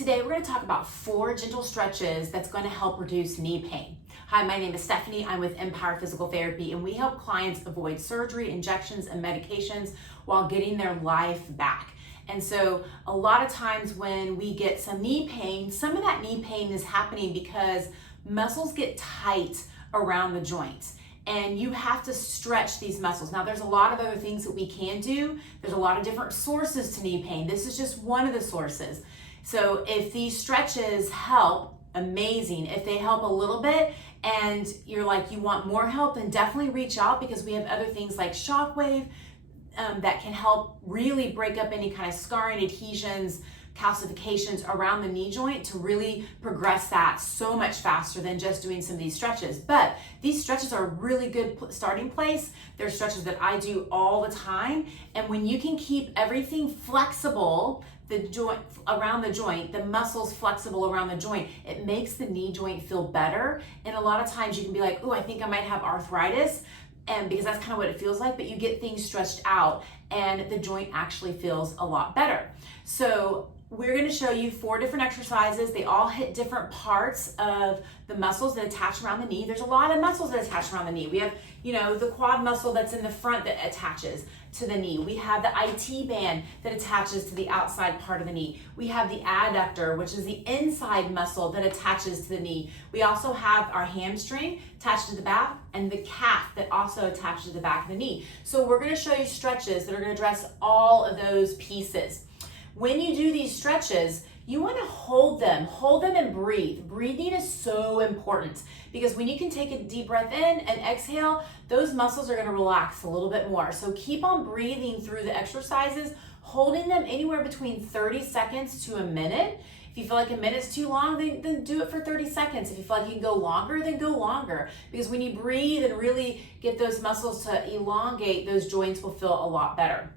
Today we're going to talk about 4 gentle stretches that's going to help reduce knee pain. Hi, my name is Stephanie. I'm with Empower Physical Therapy, and we help clients avoid surgery, injections, and medications while getting their life back. And so a lot of times when we get some knee pain, some of that knee pain is happening because muscles get tight around the joint. And you have to stretch these muscles. Now, there's a lot of other things that we can do. There's a lot of different sources to knee pain. This is just one of the sources. So if these stretches help, amazing. If they help a little bit and you're like, you want more help, then definitely reach out, because we have other things like shockwave that can help really break up any kind of scarring, adhesions, calcifications around the knee joint to really progress that so much faster than just doing some of these stretches. But these stretches are a really good starting place. They're stretches that I do all the time. And when you can keep everything flexible, the joint around the joint, the muscles flexible around the joint, it makes the knee joint feel better. And a lot of times you can be like, oh, I think I might have arthritis. And because that's kind of what it feels like, but you get things stretched out and the joint actually feels a lot better. So we're going to show you 4 different exercises. They all hit different parts of the muscles that attach around the knee. There's a lot of muscles that attach around the knee. We have, the quad muscle that's in the front that attaches to the knee. We have the IT band that attaches to the outside part of the knee. We have the adductor, which is the inside muscle that attaches to the knee. We also have our hamstring attached to the back, and the calf that also attaches to the back of the knee. So we're going to show you stretches that are going to address all of those pieces. When you do these stretches, you want to hold them and breathe. Breathing is so important, because when you can take a deep breath in and exhale, those muscles are going to relax a little bit more. So keep on breathing through the exercises, holding them anywhere between 30 seconds to a minute. If you feel like a minute's too long, then do it for 30 seconds. If you feel like you can go longer, then go longer. Because when you breathe and really get those muscles to elongate, those joints will feel a lot better.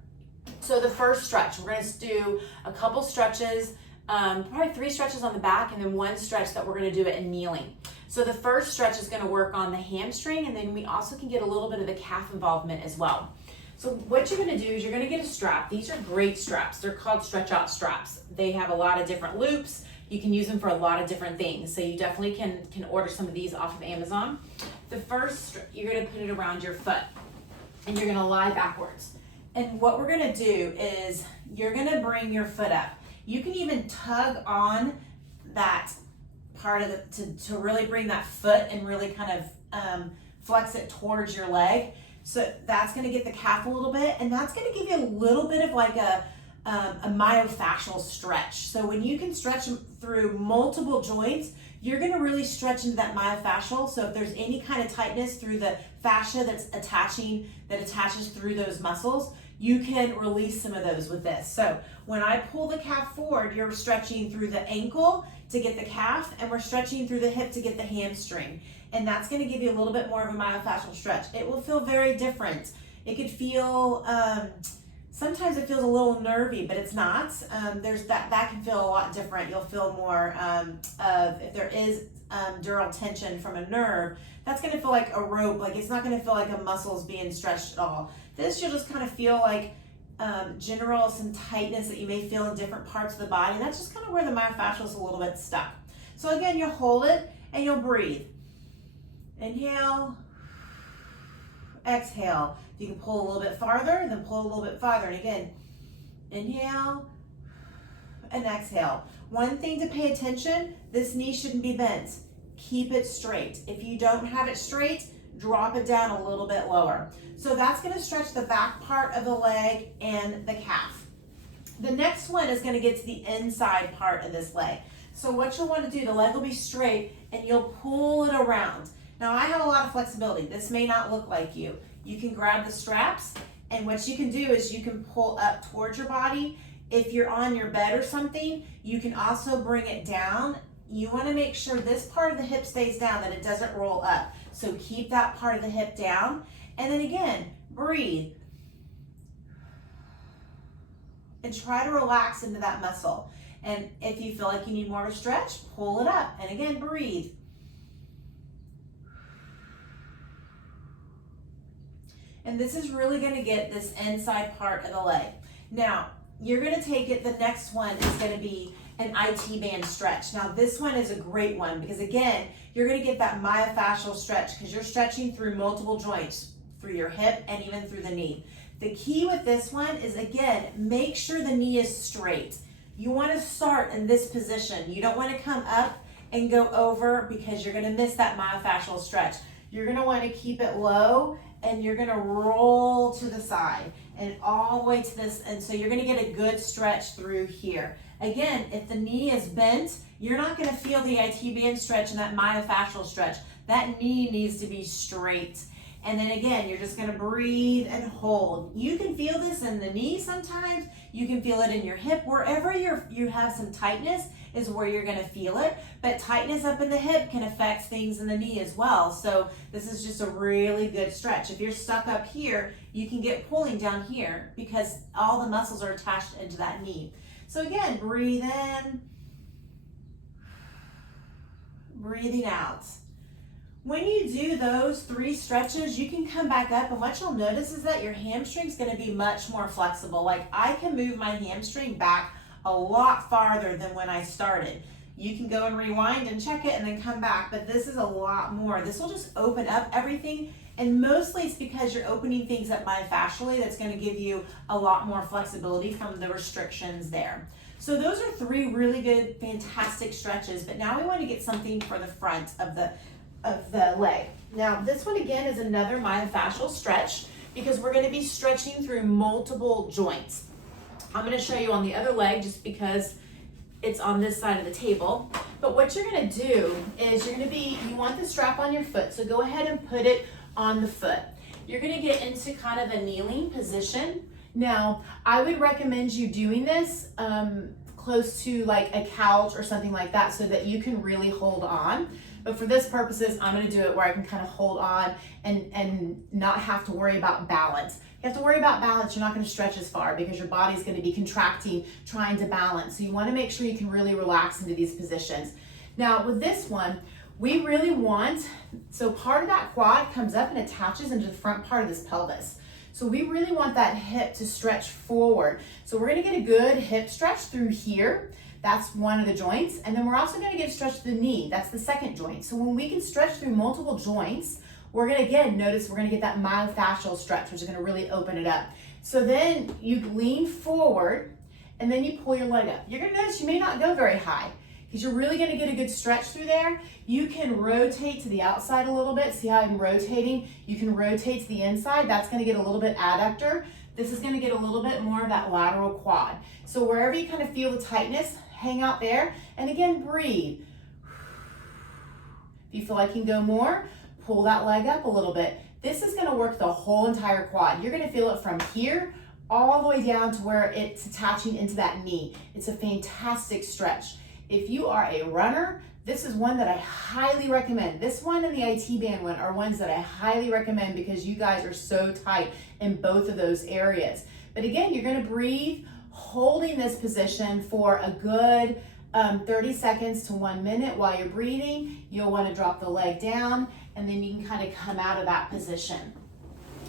So the first stretch, we're going to do a couple stretches, probably 3 stretches on the back, and then 1 stretch that we're going to do it in kneeling. So the first stretch is going to work on the hamstring, and then we also can get a little bit of the calf involvement as well. So what you're going to do is you're going to get a strap. These are great straps. They're called stretch out straps. They have a lot of different loops. You can use them for a lot of different things. So you definitely can order some of these off of Amazon. The first, you're going to put it around your foot, and you're going to lie backwards. And what we're gonna do is you're gonna bring your foot up. You can even tug on that part of to really bring that foot and really kind of flex it towards your leg. So that's gonna get the calf a little bit, and that's gonna give you a little bit of like a myofascial stretch. So when you can stretch through multiple joints, you're gonna really stretch into that myofascial. So if there's any kind of tightness through the fascia that attaches through those muscles, you can release some of those with this. So when I pull the calf forward, you're stretching through the ankle to get the calf, and we're stretching through the hip to get the hamstring. And that's gonna give you a little bit more of a myofascial stretch. It will feel very different. It could feel, sometimes it feels a little nervy, but it's not. That can feel a lot different. You'll feel more of, if there is dural tension from a nerve, that's gonna feel like a rope. Like, it's not gonna feel like a muscle's being stretched at all. This, you'll just kind of feel like some tightness that you may feel in different parts of the body. That's just kind of where the myofascial is a little bit stuck. So again, you'll hold it and you'll breathe. Inhale, exhale. If you can pull a little bit farther, then pull a little bit farther. And again, inhale and exhale. One thing to pay attention, this knee shouldn't be bent. Keep it straight. If you don't have it straight, drop it down a little bit lower. So that's going to stretch the back part of the leg and the calf. The next one is going to get to the inside part of this leg. So what you'll want to do, the leg will be straight and you'll pull it around. Now, I have a lot of flexibility. This may not look like you. You can grab the straps, and what you can do is you can pull up towards your body. If you're on your bed or something, you can also bring it down. You want to make sure this part of the hip stays down, that it doesn't roll up. So keep that part of the hip down. And then again, breathe. And try to relax into that muscle. And if you feel like you need more of a stretch, pull it up. And again, breathe. And this is really going to get this inside part of the leg. Now, you're going to take it, the next one is going to be an IT band stretch. Now this one is a great one because again, you're gonna get that myofascial stretch because you're stretching through multiple joints, through your hip and even through the knee. The key with this one is, again, make sure the knee is straight. You wanna start in this position. You don't wanna come up and go over because you're gonna miss that myofascial stretch. You're gonna wanna keep it low and you're gonna roll to the side and all the way to this, and so you're gonna get a good stretch through here. Again, if the knee is bent, you're not gonna feel the IT band stretch and that myofascial stretch. That knee needs to be straight. And then again, you're just gonna breathe and hold. You can feel this in the knee sometimes, you can feel it in your hip. Wherever you have some tightness is where you're gonna feel it, but tightness up in the hip can affect things in the knee as well. So this is just a really good stretch. If you're stuck up here, you can get pulling down here because all the muscles are attached into that knee. So again, breathe in, breathing out. When you do those 3 stretches, you can come back up, and what you'll notice is that your hamstring's gonna be much more flexible. Like, I can move my hamstring back a lot farther than when I started. You can go and rewind and check it and then come back, but this is a lot more. This will just open up everything, and mostly it's because you're opening things up myofascially that's gonna give you a lot more flexibility from the restrictions there. So those are 3 really good, fantastic stretches, but now we wanna get something for the front of the leg. Now this one again is another myofascial stretch because we're going to be stretching through multiple joints. I'm going to show you on the other leg just because it's on this side of the table. But what you're going to do is you want the strap on your foot, so go ahead and put it on the foot. You're going to get into kind of a kneeling position. Now I would recommend you doing this close to like a couch or something like that so that you can really hold on. But for this purposes, I'm gonna do it where I can kind of hold on and not have to worry about balance. You have to worry about balance, you're not gonna stretch as far because your body's gonna be contracting, trying to balance. So you wanna make sure you can really relax into these positions. Now with this one, we really want, so part of that quad comes up and attaches into the front part of this pelvis. So we really want that hip to stretch forward. So we're gonna get a good hip stretch through here. That's one of the joints. And then we're also gonna get stretch to the knee. That's the second joint. So when we can stretch through multiple joints, we're gonna, again, notice we're gonna get that myofascial stretch, which is gonna really open it up. So then you lean forward and then you pull your leg up. You're gonna notice you may not go very high because you're really gonna get a good stretch through there. You can rotate to the outside a little bit. See how I'm rotating? You can rotate to the inside. That's gonna get a little bit adductor. This is gonna get a little bit more of that lateral quad. So wherever you kind of feel the tightness, hang out there, and again, breathe. If you feel like you can go more, pull that leg up a little bit. This is gonna work the whole entire quad. You're gonna feel it from here all the way down to where it's attaching into that knee. It's a fantastic stretch. If you are a runner, this is one that I highly recommend. This one and the IT band one are ones that I highly recommend because you guys are so tight in both of those areas. But again, you're gonna breathe, holding this position for a good 30 seconds to 1 minute while you're breathing. You'll want to drop the leg down and then you can kind of come out of that position.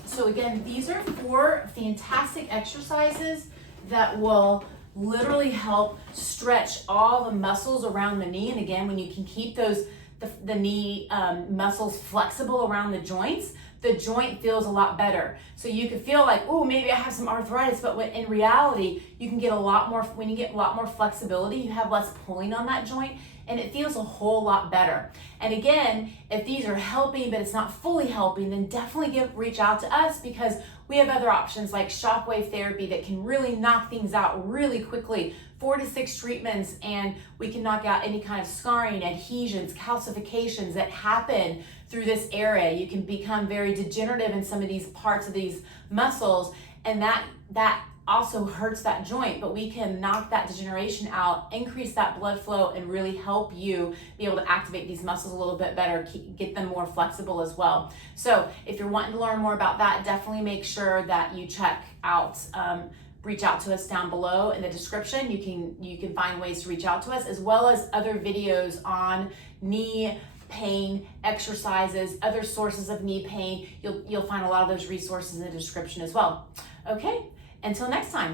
So again, these are 4 fantastic exercises that will literally help stretch all the muscles around the knee. And again, when you can keep the knee muscles flexible around the joints, the joint feels a lot better. So you could feel like, oh, maybe I have some arthritis, but in reality, you can get a lot more, when you get a lot more flexibility, you have less pulling on that joint, and it feels a whole lot better. And again, if these are helping, but it's not fully helping, then definitely reach out to us because we have other options like shockwave therapy that can really knock things out really quickly, 4 to 6 treatments, and we can knock out any kind of scarring, adhesions, calcifications that happen through this area. You can become very degenerative in some of these parts of these muscles, and that also hurts that joint, but we can knock that degeneration out, increase that blood flow, and really help you be able to activate these muscles a little bit better, get them more flexible as well. So if you're wanting to learn more about that, definitely make sure that you check out, reach out to us down below in the description. You can find ways to reach out to us, as well as other videos on knee pain, exercises, other sources of knee pain. You'll find a lot of those resources in the description as well. Okay, until next time.